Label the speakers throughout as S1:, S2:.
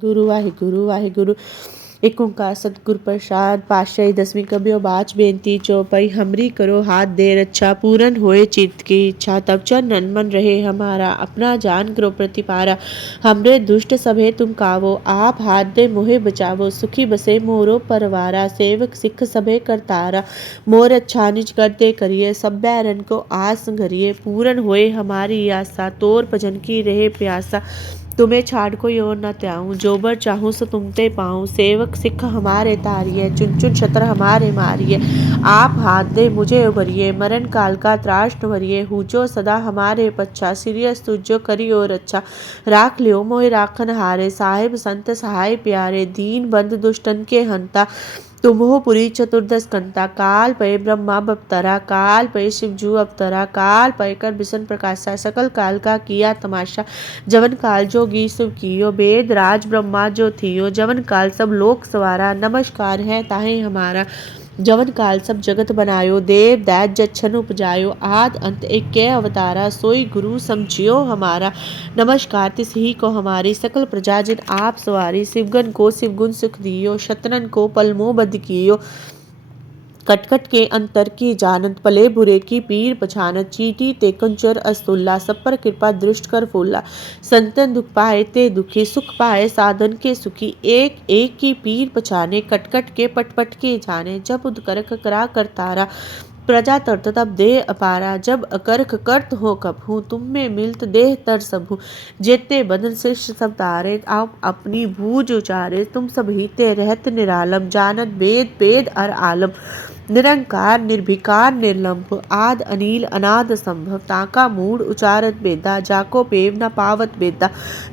S1: ਵਾਹਿਗੁਰੂ ਵਾਹਿਗੁਰੂ ਵਾਹਿਗੁਰੂ ਇੱਕ ਓੰਕਾਰ ਸਤਿਗੁਰ ਪ੍ਰਸਾਦ ਪਾਤਸ਼ਾਹੀ ਦਸਵੀਂ ਕਬਿਓ ਬਾਚ ਬੇਨਤੀ ਚੌਪਈ हमरी करो हाथ दे रक्षा पूरन होए चित्त की इच्छा तब चरण मन रहे हमारा अपना जान करो प्रतिपारा हमरे दुष्ट सभे तुम कावो आप हाथ दे मोहे बचावो सुखी बसे मोरो परवारा सेवक सिख सभे करतारा मोर अच्छा निज करते करिए सब बैरन को आस घरिए पूरन होए हमारी आशा तोर भजन की रहे प्यासा तुम्हें छाड़ कोई और न त्याऊं। जो बर चाहूँ सो तुमते पाऊँ। सेवक सिख हमारे तारिये चुन चुन छत्र हमारे मारिये आप हाथ दे मुझे उभरिए, मरण काल का त्राष्ट भरिए। हूचो सदा हमारे पच्छा, सीरियस तुझो करी और अच्छा। राख लियो मोहि राखन हारे, साहिब संत सहाय प्यारे। दीन बंद दुष्टन के हंता। तुम्हो पुरी चतुर्दश कंता काल पय ब्रह्मा बपतरा, काल पय शिवजू अवतरा काल पय कर बिशन प्रकाशा, सकल काल का किया तमाशा। जवन काल जो गी शिव कियो, वेद राज ब्रह्मा जो थियो, जवन काल सब लोक सवारा, नमस्कार है ताहे हमारा। जवन काल सब जगत बनायो, देव दैत जच्छन उपजायो, आद अंत एक के अवतारा, सोई गुरु समझियो हमारा। नमस्कार, तिस ही को हमारी सकल प्रजा जिन आप सवारी, शिवगन को शिवगुण सुख दियो, शतरन को पलमो बद कियो। कटकट के अंतर की जानत पले बुरे की पीर पछानत चीटी ते कंचर अस्तुल्ला, सब पर कृपा दृष्ट कर फूला। संतन दुख पाए ते दुखी, सुख पाए साधन के सुखी। एक एक की पीर पछाने, कटकट के पटपट के जाने। जब उदकरक करा कर तारा, प्रजा तरत तब देह अपारा। जब अकर्क कर्त हो हूँ तुम में मिलत देह तर सबू। जेते बदन शिष्ट सब तारे, आप अपनी भूज उचारे। तुम सब हिते रहत निरालम, जानत वेद पेद अर आलम। निरंकार निर्भिकार निर्लंप, आद, अनिल, अनाद, संभव, ताका, मूड, उचारत, बेदा, जाको, पेव, न पावत, बेदा,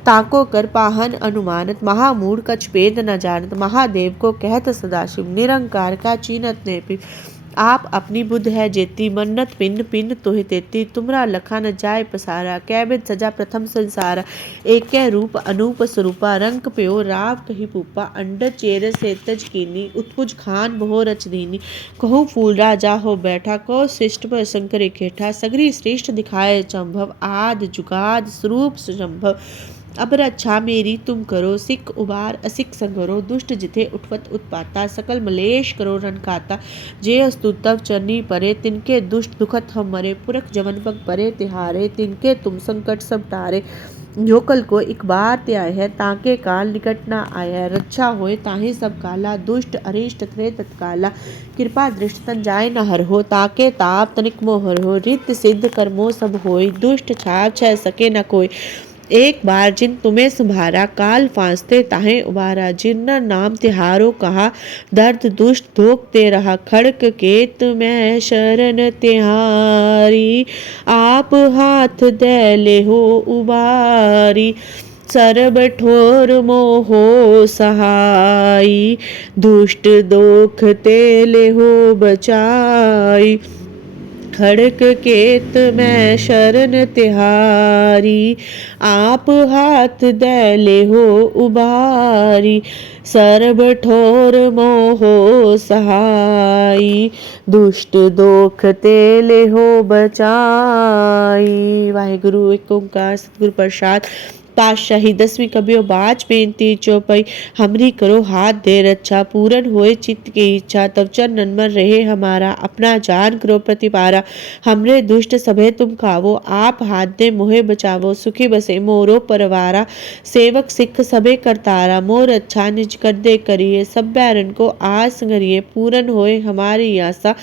S1: ताको, कर, पाहन, अनुमानत, महामूड, कछ, पेद, न जानत, महादेव को कहत सदाशिव, निरंकार का चीनत ने आप अपनी बुद्ध है जेती, मन्नत पिंड पिंड तोहि तेती, तुमरा लखा न जाय पसारा कैबिद सजा प्रथम संसारा, एक रूप अनूप स्वरूपा रंग प्यो राव कही पुपा अंड चेर से तज कीनी उत्पुज खान बहु रच दीनी, कहूँ फूल राजा हो बैठा, को शिष्ट पर शंकर खेठा, सगरी श्रेष्ठ दिखाए चंभव, आद जुगाद स्वरूप संभव अब रक्षा मेरी, तुम करो सिख उबार, असिख संगरो, दुष्ट जिथे उठवत उत्पाता, सकल मलेश करो रनकाता जे अस्तुतव चरनी परे, तिनके दुष्ट दुखत हम मरे, पुरख जवन पग परे तिहारे, तिनके तुम संकट सब टारे। जोकल को एक बार त्याय है, ताके काल निकट ना आया रक्षा होए ताहे सब काला, दुष्ट, अरिष्ट थे तत्काला। कृपा दृष्ट तन जाय न हर हो, ताके ताप तनिक मोहर हो, रित सिद्ध कर्मो सब होई दुष्ट छाप छह सके न कोई एक बार जिन तुम्हें सुभारा काल फांसते ताहे उबारा जिन नाम तिहारो कहा, दर्द दुष्ट धोकते रहा, खड़क केत मैं शरण तिहारी। आप हाथ दे ले हो उबारी, सरब ठोर मोहो सहाई। दुष्ट दोख तेले हो बचाई। खड़क केत मैं शरण तिहारी आप हाथ दैले हो उबारी सर्व ठोर मोहो सहाई दुष्ट दोख तेले हो बचाई वाहिगुरु एक ओंकार सतगुरु प्रसाद पातशाही। दसवीं कबियो बाज बेनती चौपई हमरी करो हाथ दे रक्षा पूरन होए चित्त की इच्छा, तब चरण मन रहे हमारा, अपना जान करो प्रतिपारा। हमरे दुष्ट सभे तुम खावो, आप हाथ दे मोहे बचावो, सुखी बसे मोरो परवारा। सेवक सिख सबे करतारा, मोर अच्छा निज कर दे करिए, सब बैरन को आस करिए, पूरन होए हमारी आशा।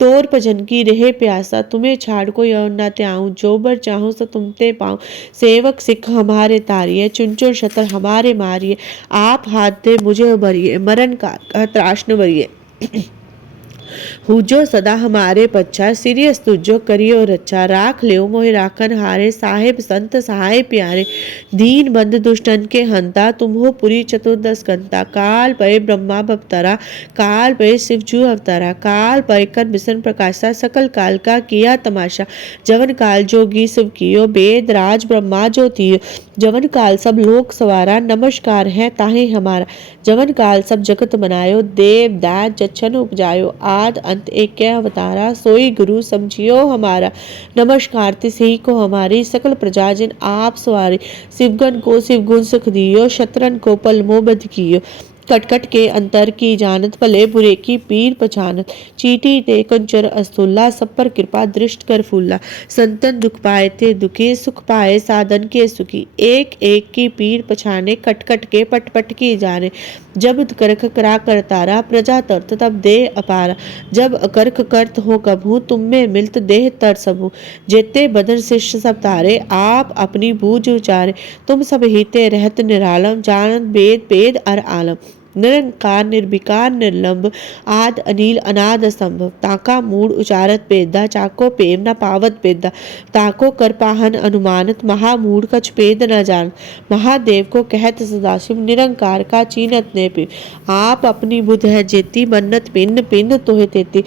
S1: तोर भजन की रहे प्यासा तुम्हें छाड़ को और न त्याऊं। जो बर चाहूँ सो तुमते पाऊँ। सेवक सिख हमारे तारिये चुन चुन शतर हमारे मारिए। आप हाथ दे मुझे उभरिए। मरण का, त्राशन त्राश भरिए हुजो सदा हमारे पच्छा सिरियस तुझो करियो रक्षा राख लियो मोहि राखन हारे। साहेब संत, सहाय प्यारे। दीन बंद दुष्टन के हंता। तुम हो पुरी चतुर्दश कंता। काल पय ब्रह्मा बवतरा काल पय शिवजू अवतारा। काल पय कर बिसन प्रकाशा। सकल काल का किया तमाशा। जवन काल जोगी शिव कियो। वेद राज ब्रह्मा जो थियो जवन काल सब लोक सवारा। नमस्कार है ताहे हमारा। जवन काल सब जगत बनायो देव दात जच्छन उपजायो। आद अंत एक अवतारा? सोई गुरु, समझियो हमारा। नमस्कार, तिसही को हमारी सकल प्रजाजन, आप सवारी। शिवगन को शिव गुण सुख दियो शत्रन को पल मोबद कियो। कटकट के अंतर की जानत, भले बुरे की पीर पछानत। चीटी ते कंचर अस्तुल्ला, सब पर कृपा दृष्ट कर फूला संतन दुख पाए थे दुखी, सुख पाए साधन के सुखी। एक एक की पीर पछाने, कटकट के पट पट की जाने। जब करख करा कर तारा, प्रजा तरत तब दे अपारा। जब अकर्क करत हो कभू तुम में मिलत देह तर सबू। जेते बदन शिष्य सब तारे, आप अपनी बूझ उचारे। तुम सब हिते रहत निरालम, जानत वेद पेद अर आलम। निरंकार, निर्विकार, निर्लंब, आद, अनिल, अनाद, असंभव। ताका, मूड, उचारत पेदा चाको, पेम, न पावत पेदा ताको, कर, पाहन, अनुमानत महामूड कछ, पेद, न जान। महादेव को कहत सदाशिव, निरंकार का चीनत ने पे। आप अपनी बुध है जेती, मन्नत, पिन्न पिन्न तोहे तेती।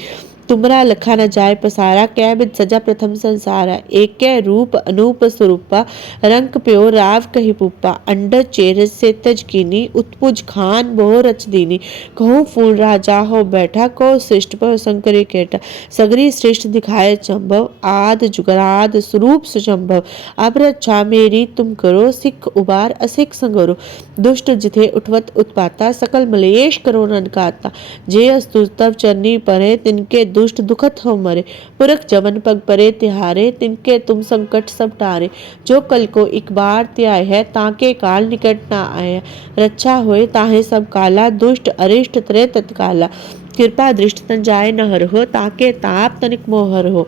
S1: तुमरा लखा न जाय पसारा कै बिद सजा प्रथम संसारा एक कै रूप अनूप स्वरूपा रंग प्यो राव कही पुप्पा अंडर चेरस से तजकीनी उत्पुज खान बहु रच दीनी। कहूँ फूल राजा हो बैठा को श्रेष्ठ पर शंकरी केटा। सगरी श्रेष्ठ दिखाए चंभव, आद जुगराद स्वरूप सुचंभव अब रक्षा मेरी, तुम करो सिख उबार, असिख संगरो। दुष्ट जिथे उठवत उत्पाता, सकल मलेश करो ननकाता। जे अस्तु तब चरनी परे, तिनके दुष्ट दुखत हो मरे। पुरख जवन पग परे तिहारे, तिनके तुम संकट सब टारे। जो कल को एक बार त्याय है, ताके काल निकट ना आए रक्षा होए ताहे सब काला, दुष्ट, अरिष्ट त्रे तत्काला। कृपा दृष्ट तन जाय नहर हो, ताके ताप तनिक मोहर हो।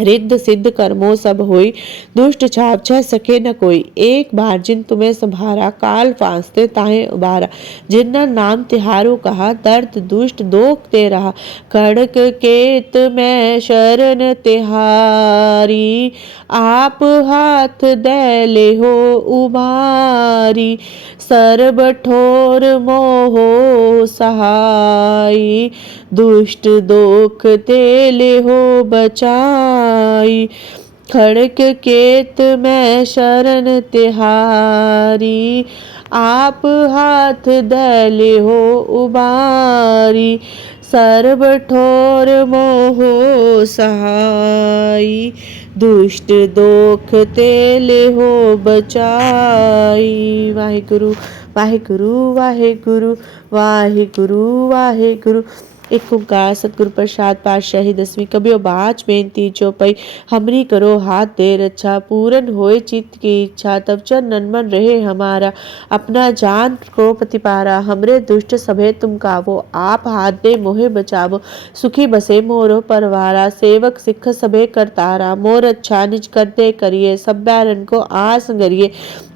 S1: रिद्ध सिद्ध कर्मो सब होई। दुष्ट छाप छह सके न कोई। एक बार जिन तुम्हें संभारा, काल फांसते ताहे उबारा। जिन्ना नाम तिहारो कहा, दर्द दुष्ट दोख ते रहा। कड़क केत में शरण तिहारी। आप हाथ दे हो उबारी सर्ब ठोर मोहो सहाय दुष्ट दोख तेले हो बचाई, खड़क केत में शरण तिहारी। आप हाथ दले हो उबारी सर्व ठोर मोह सहाय दुष्ट दोख तेल हो बचाई। वाहे गुरु वाहे गुरु वाहे गुरु वाहे गुरु वाहिगुरु वाहिगुरु। एक ओंकार सतगुरु प्रसाद पातशाही दसवीं कबियो बाच बेनती चौपई हमरी करो हाथ दे रक्षा पूरन होए चित्त की इच्छा, तब चर नन्मन रहे हमारा, अपना जान को प्रतिपारा, हमरे दुष्ट सभे तुम कावो, आप हाथ दे मोहे बचावो, सुखी बसे मोरो परवारा, सेवक सिख सभे करतारा, मोर अच्छा निज कर दे करिए, सब बैरन को आस गरिए।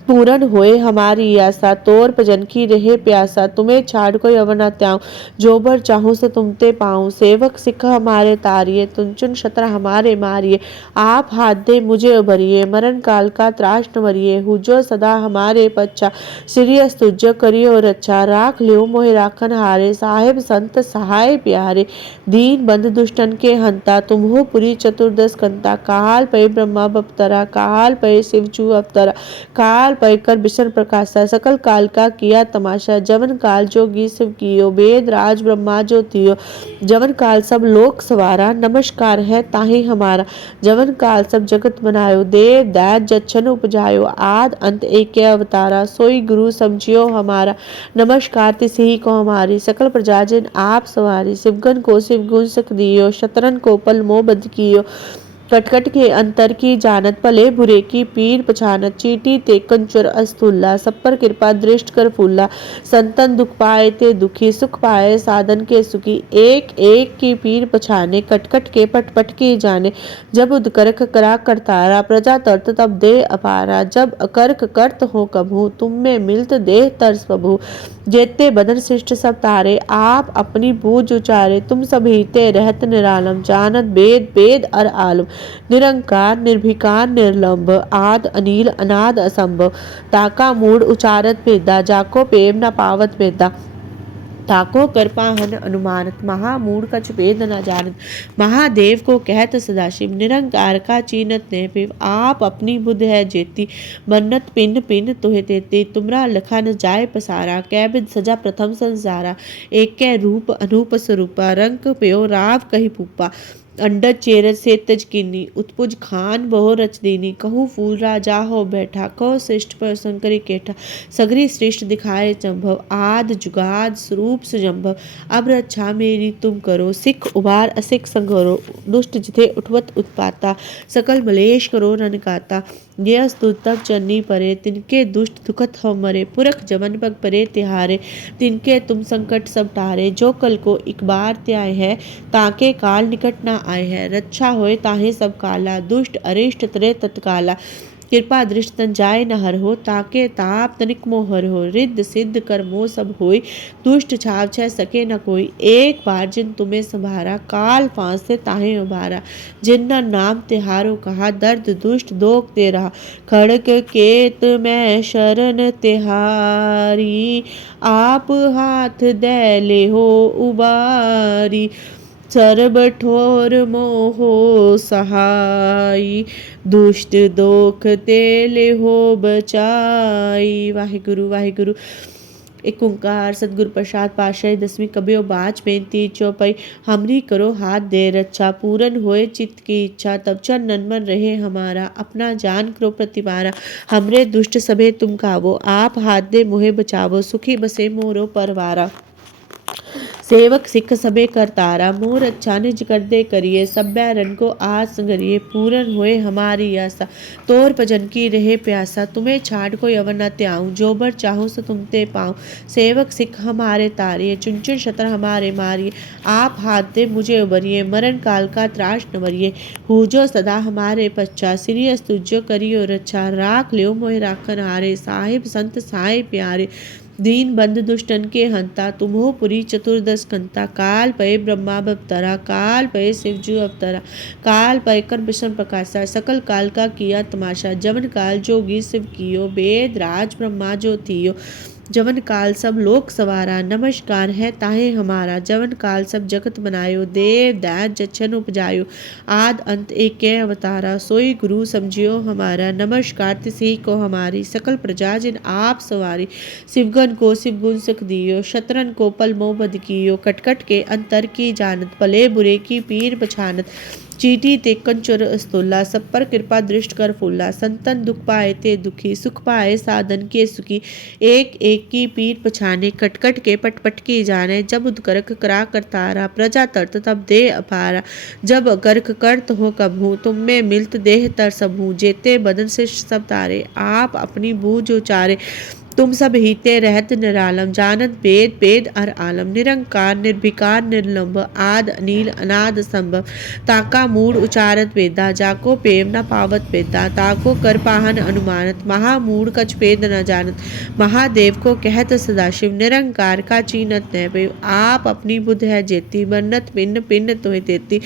S1: पूरन होए हमारी आशा। तोर भजन की रहे प्यासा। तुम्हें छाड़ कोई अवना त्याऊं। जो बर चाहूँ से तुमते पाऊँ। सेवक सिख हमारे तारिये तुम चुन शत्र हमारे मारिए। आप हाथ दे मुझे उभरिए। मरण काल का त्राश न वरिए हुजो सदा हमारे पच्छा। श्री स्तुज करियो और अच्छा राख लियो मोहे राखन हारे। साहेब संत सहाय प्यारे। दीन बंद दुष्टन के हंता। तुम हो पुरी चतुर्दश कंता। काल पे ब्रह्मा बपतरा। काल पे शिवचू अवतरा काल काल पैकर बिशन प्रकाशा सकल काल का किया तमाशा। जवन काल जोगी शिव कियो, वेद, राज, ब्रह्मा जो तियो जवन काल सब लोक सवारा, नमस्कार है ताही हमारा। जवन काल सब जगत बनायो देव, दैत, जच्छन उपजायो। आद, अंत, एक अवतारा, सोई गुरु समझियो हमारा। नमस्कार तिसही को हमारी, सकल प्रजाजन आप सवारी। शिवगन को शिव गुण सख दियो, शतरन को पल मोह बद कियो। कटकट के अंतर की जानत भले बुरे की पीर पछानत चीटी ते कंचुर अस्तुल्ला। सब पर कृपा दृष्ट कर फूला। संतन दुख पाए ते दुखी, सुख पाए साधन के सुखी। एक एक की पीर पछाने, कटकट के पट पट की जाने। जब उदकर्क करा करतारा, प्रजा तर्त तब दे अपारा। जब अकर्क करत हो कभू, तुम में मिलत देह तरस प्रभु जेते बदन शिष्ट सब तारे, आप अपनी बूझ उचारे। तुम सभी ते रहत निरालम, जानत वेद वेद अर आलम। निरंकार, निर्भिकार, निर्लंब, आद, अनिल, अनाद असंभव ताका मूड, उचारत पेदा जाको पेम न पावत पेदा ताको कर पाहन अनुमानत महामूढ़ कछ भेद, न जानत महादेव को कहत सदाशिव, निरंकार का चीनत ने पिव आप अपनी बुद्ध है जेती। मन्नत पिन पिन तुहे देती। तुमरा लखा न जाय पसारा। कैबिद सजा प्रथम संसारा। एक कै रूप, अनूप स्वरूपा। रंग प्यो राव कही पुपा अंडज चेरज से तजकिनी, उत्पुज खान बहु रच दीनी कहूँ फूल राजा हो बैठा कहो श्रेष्ठ पर शंकरी केठा, सगरी श्रेष्ठ दिखाए चंभव, आद जुगाद स्वरूप सुजंभव, अब रक्षा मेरी तुम करो, सिख उबार असिख संघरो, दुष्ट जिथे उठवत उत्पाता, सकल मलेश करो रनकाता ये स्तुतब चन्नी परे, तिनके दुष्ट दुखत हो मरे, पुरख जमन पग परे तिहारे, तिनके तुम संकट सब टारे, जो कल को एक बार त्याय है, ताके काल निकट ना आए है। रक्षा होए ताहे सब काला, दुष्ट, अरिष्ट त्रे तत्काला। कृपा दृष्ट तन जाय न हर हो, ताके ताप तनिक मोहर हो। रिद्ध सिद्ध कर मोह सब होय दुष्ट छाव छह सके न कोई। एक बार जिन तुम्हें संभारा, काल फांस से ताहे उभारा। जिन नाम तिहारो कहा, दर्द दुष्ट दोख ते रहा खड़क केत मैं शरण तिहारी, आप हाथ दे ले हो उबारी। सर्ब ठोर मोहो सहाई, दुष्ट दोख तेले हो बचाई। वाहिगुरु वाहिगुरु। एक ओंकार सतगुरु प्रसाद पाशाही दसवीं कबियो बाज बेनती चौपाई हमरी करो हाथ दे रक्षा पूरन होए चित्त की इच्छा, तब चल ननमन रहे हमारा, अपना जान करो प्रतिमारा हमरे दुष्ट सभे तुम कावो आप हाथ दे मोहे बचावो, सुखी बसे मोरो परवारा। सेवक सिख सबे करतारा मोर अच्छा निज कर दे करिए, सभ्य रन को आस संगरिए पूरन होए हमारी आशा तोर भजन की रहे प्यासा, तुम्हें छाड़ को अवर न त्याऊं, जो बर चाहूँ सो तुम ते पाऊँ। सेवक सिख हमारे तारिए चुन चुन शतर हमारे मारिए, आप हाथ दे मुझे उबरिए मरण काल का त्राश न वरिए हूजो सदा हमारे पश्चात श्री स्तुजो करियो रक्षा राख लियो मोहे राखन हारे, साहिब संत साहे प्यारे। दीन बंध दुष्टन के हंता, तुम्हो पुरी चतुर्दश कंता। काल पय ब्रह्मा अवतरा काल पय शिवजू अवतरा, काल पय कर विषम प्रकाशा, सकल काल का किया तमाशा जमन काल जोगी शिव कियो वेद राज ब्रह्मा जो थियो जवन काल सब लोक सवारा, नमस्कार है ताहे हमारा। जवन काल सब जगत बनायो देव दैत जच्छन उपजायो। आद अंत एक अवतारा, सोई गुरु समझियो हमारा। नमस्कार तिसी को हमारी, सकल प्रजा जिन आप सवारी। शिवगन को शिव गुण सुख दियो, शतरन को पल मोह बद कियो। कटकट के अंतर की जानत पले बुरे की पीर पछानत। चीटी ते कंचुर स्तुल्ला सब पर कृपा दृष्ट कर फूला। संतन दुख पाए ते दुखी, सुख पाए साधन के सुखी। एक एक की पीठ पछाने, कटकट के पटपट की जाने। जब उदगरक करा कर तारा, प्रजा तर्त तब दे अपारा। जब गर्क करत हो कभू, तुम में मिलत देह तर सबू। जेते बदन से सब तारे, आप अपनी बूझ उचारे। तुम सब हीते रहत निरालम, जानत वेद वेद अर आलम, निरंकार निर्विकार निर्लंब, आद अनिल अनाद, संभव। ताका मूड उचारत वेदा, जाको प्रेम न पावत वेदा, ताको कर पाहन अनुमानत महामूड कछ भेद न जानत। महादेव को कहत सदाशिव, निरंकार का चीनत न आप अपनी बुद्ध है जेती बन्नत पिन्न पिन्न तुहे देती।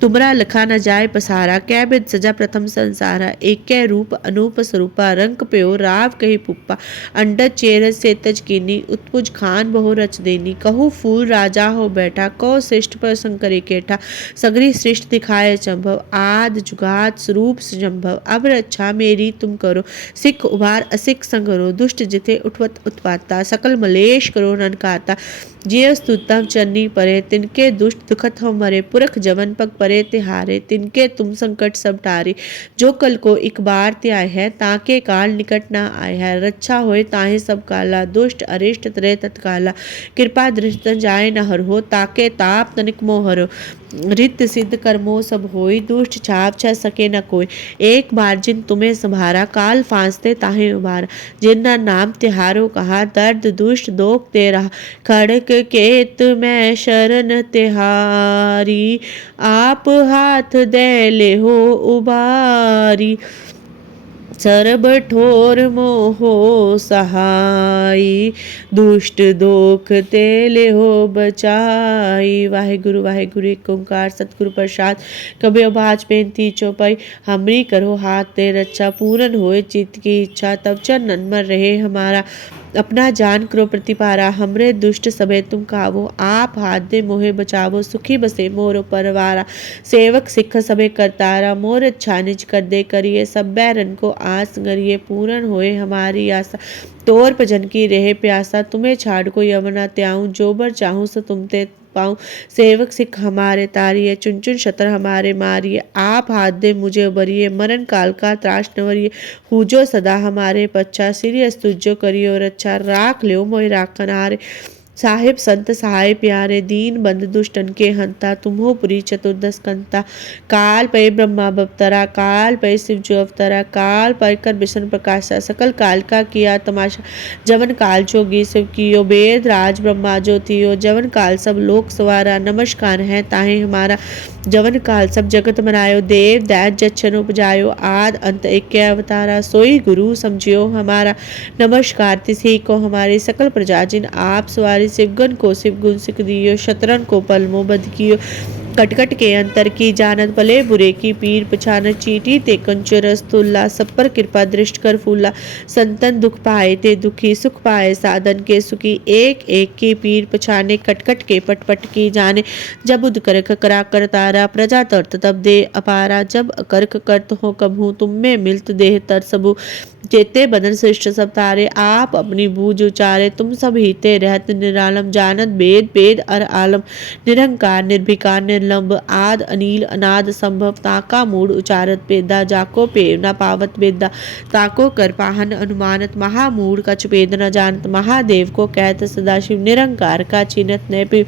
S1: तुमरा लखा न जाय पसारा, कै बिद सजा प्रथम संसारा। एक रूप अनूप स्वरूपा रंग प्यो राव कही पुप्पा। अंडज चेर से तज कीनी, उत्पुज खान बहु रच देनी। कहू फूल राजा हो बैठा, कौ श्रेष्ठ पर शंकरी केठा सगरी श्रेष्ठ दिखाए चंभव, आद जुगाद स्वरूप सुजंभव। अब रक्षा मेरी तुम करो, सिख उभार असिख संगरो। दुष्ट जिथे उठवत उत्पाता, सकल मलेश करो ननकाता। जिय स्तुतम चन्नी परे, तिनके दुष्ट दुखत हो मरे। पुरख जवन पग परे, तिहारे। तिनके तुम संकट सब टारे। जो कल को एक बार त्याय है, ताके काल निकट ना आय है। रक्षा होए, ताहे सब काला। दुष्ट, अरिष्ट त्रे तत्काला। कृपा दृष्ट जाय न हर हो ताके ताप तनिक मोहर रित सिद्ध कर्मो सब होई, दुष्ट छाप छ सके न कोई। एक बार जिन तुम्हें संभारा, काल फांसते ताहे उबारा। जिन नाम तिहारो कहा, दर्द दुष्ट दोख तेरा। खड़क केत मैं शरण तिहारी, आप हाथ दे ले हो उबारी। सर्ब ठोर मोहो सहाई, दुष्ट दोख तेले हो बचाई। वाहेगुरु वाहेगुरु, एक ओंकार, सतगुरु प्रसाद। कभी बाज बेनती चौपाई, हमरी करो हाथ ते रक्षा पूरन होए चित्त की इच्छा, तब चन मर रहे हमारा। अपना जान करो प्रतिपारा, हमरे दुष्ट समय तुम कावो आप हाथ दे मोहे बचावो, सुखी बसे मोर परवारा, सेवक सिख सबे करतारा, मोर अच्छा निज कर दे करिए, सब बैरन को आस करिए, पूरन होए हमारी आशा। तोर भजन की रहे प्यासा, तुम्हें छाड़ को यमुना त्याऊं, जो बर चाहूँ सो तुम ते पाऊँ। सेवक सिख हमारे तारिये चुन चुन शतर हमारे मारिये आप हाथ दे, मुझे उबरिए। मरण काल का त्राश नवरिए हुजो सदा हमारे पच्छा। सिरियस तुझो करियो रच्छा राख ल्यो मोहि राखन हारे साहिब, संत सहाय प्यारे, दीन बंद दुष्टन के हंता, तुम्हो पुरी चतुर्दश कंता। काल पय ब्रह्मा बवतरा काल पय शिव जो अवतरा, काल पय कर विष्णु प्रकाशा। सकल काल का किया तमाशा। जवन काल जोगी शिव कियो वेद राज ब्रह्मा जो थियो जवन काल सब लोक सवारा, नमस्कार है ताहे हमारा। जवन काल सब जगत मनायो, देव दैत जच्छन उपजायो, आद अंत एक अवतारा, सोई गुरु समझियो हमारा। नमस्कार तिथि को हमारे सकल प्रजा जिन आप सवारी शिवगन को शिव गुण सिख दियो शतरन को पलमो बध कियो। कटकट के अंतर की जानत भले बुरे की पीर पछान चीटी ते कंचरस तुल्ला, सब पर कृपा दृष्ट कर फूला। संतन दुख पाए ते दुखी, सुख पाए साधन के सुखी। एक एक की पीर पछाने, कटकट के पटपट की जाने। जब उद करक करा कर तारा, प्रजा तर्त तब दे अपारा। जब अकर्क करत हो कभू, तुम में मिलत देह तर सबू। चेते बदन श्रेष्ठ सब तारे, आप अपनी बूझ उचारे। तुम सब हिते रहत निरालम, जानत वेद वेद अर आलम। निरंकार, निर्भिकार निर्लंब आद अनिल अनाद संभव ताका मूड उचारत पेदा जाको पेवना पावत बेदा ताको कर पाहन अनुमानत महामूड कछ वेद न जानत महादेव को कहत सदाशिव निरंकार का चिन्हत न पी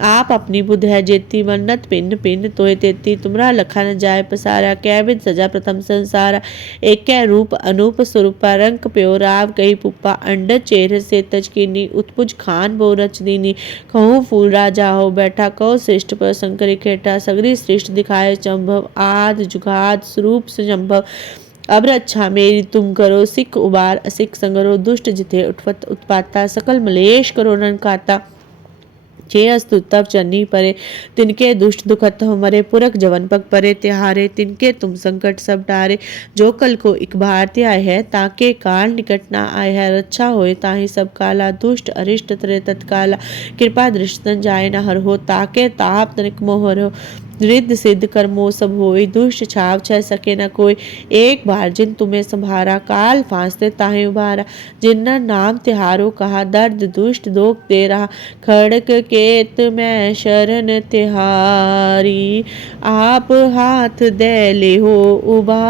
S1: आप अपनी बुद्ध है जेती, मन्नत पिंड पिंड तोय तेती। तुमरा लखा न जाय पसारा कैविद सजा प्रथम संसारा। एक रूप अनूप स्वरूप, रंक प्यो राव कही पुप्पा। अंड चेर से तजकीनी उत्पुज खान बो रच दीनी। कहूँ फूल राजा हो बैठा, कहो श्रेष्ठ पर शंकर खेटा। सगरी श्रेष्ठ दिखाए चंभव, आद जुगाद स्वरूप संभव अब रक्षा मेरी तुम करो, सिख उबार असिख संगरो, दुष्ट जिथे उठवत उत्पाता। सकल मलेश करो नन अस्तु तब चन्नी परे, तिनके दुष्ट दुखत मरे पुरख जवन पग परे, त्यारे तिनके तुम संकट सब डारे। जो कल को एक भारती आय है, ताके काल निकट ना आय है। रक्षा होए ताहि सब काला, दुष्ट अरिष्ट त्रे तत्काला। कृपा दृष्टन जाय न हर हो, ताके ताप तनिक मोहर हो। रिद्ध सिद्ध कर्मो सब होई दुष्ट छाव छह सके न कोई। एक बार जिन तुम्हें संभारा, काल फांसते ताहे उभारा जिन्ना नाम तिहारो कहा, दर्द दुष्ट दोख दे रहा। खड़क केत मैं शरण तिहारी, आप हाथ दे ले हो उबा